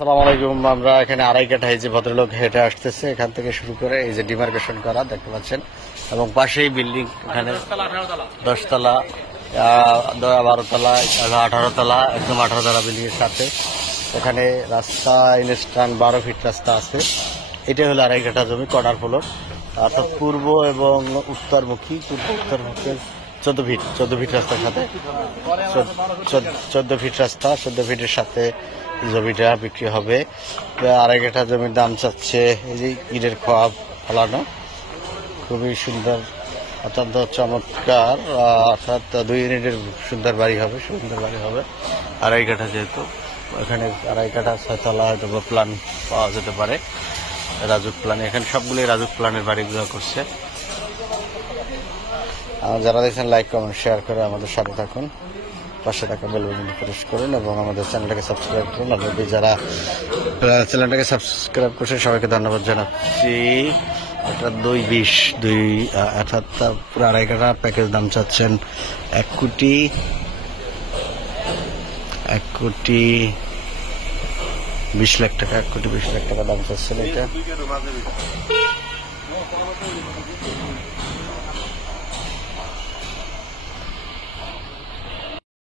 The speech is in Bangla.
আসসালামু আলাইকুম। আমরা এখানে আড়াই কাঠা এই যে ভদ্রলোক হেঁটে আসতেছে এখান থেকে শুরু করে এই যে ডিমার্কেশন করা দেখতে পাচ্ছেন, এবং পাশেই বিল্ডিং এখানে 10 তলা, 12 তলা, 18 তলা, একদম 18 তলা বিল্ডিং এর সাথে এখানে রাস্তা ইনস্ট্যান্ট 12 ফিট রাস্তা আছে। এটা হলো আড়াই কাঠা জমি কর্নার ফ্লোর, অর্থাৎ পূর্ব এবং উত্তরমুখী। পূর্ব উত্তরমুখী 14 ফিট রাস্তার সাথে 14 ফিট রাস্তা, 14 ফিটের সাথে জমিটা বিক্রি হবে। আড়াই কাঠা জমির দাম চাচ্ছে এই যে ইটের খোয়া ফলানো, খুবই সুন্দর, অত্যন্ত চমৎকার, অর্থাৎ 2 ইউনিটের সুন্দর বাড়ি হবে। আড়াই কাঠা যেহেতু এখানে আড়াই কাঠা 6 তলা হয়তো প্ল্যান পাওয়া যেতে পারে, রাজুক প্ল্যান। এখানে সবগুলোই রাজুক প্ল্যানের বাড়িগুলো করছে। যারা দেখছেন লাইক কমেন্ট শেয়ার করে আমাদের সাথে থাকুন, পাশে থাকা বেল বাটনটি প্রেস করুন এবং আমাদের চ্যানেলটাকে সাবস্ক্রাইব করুন। আপনাদের যারা চ্যানেলটাকে সাবস্ক্রাইব করছেন সবাইকে ধন্যবাদ জানাচ্ছি। এটা 220 অর্থাৎ পুরো আড়াই কাঠা প্যাকেজ দাম চাচ্ছেন 1,20,00,000 টাকা। 1,20,00,000 টাকা দাম চাচ্ছেন এটা।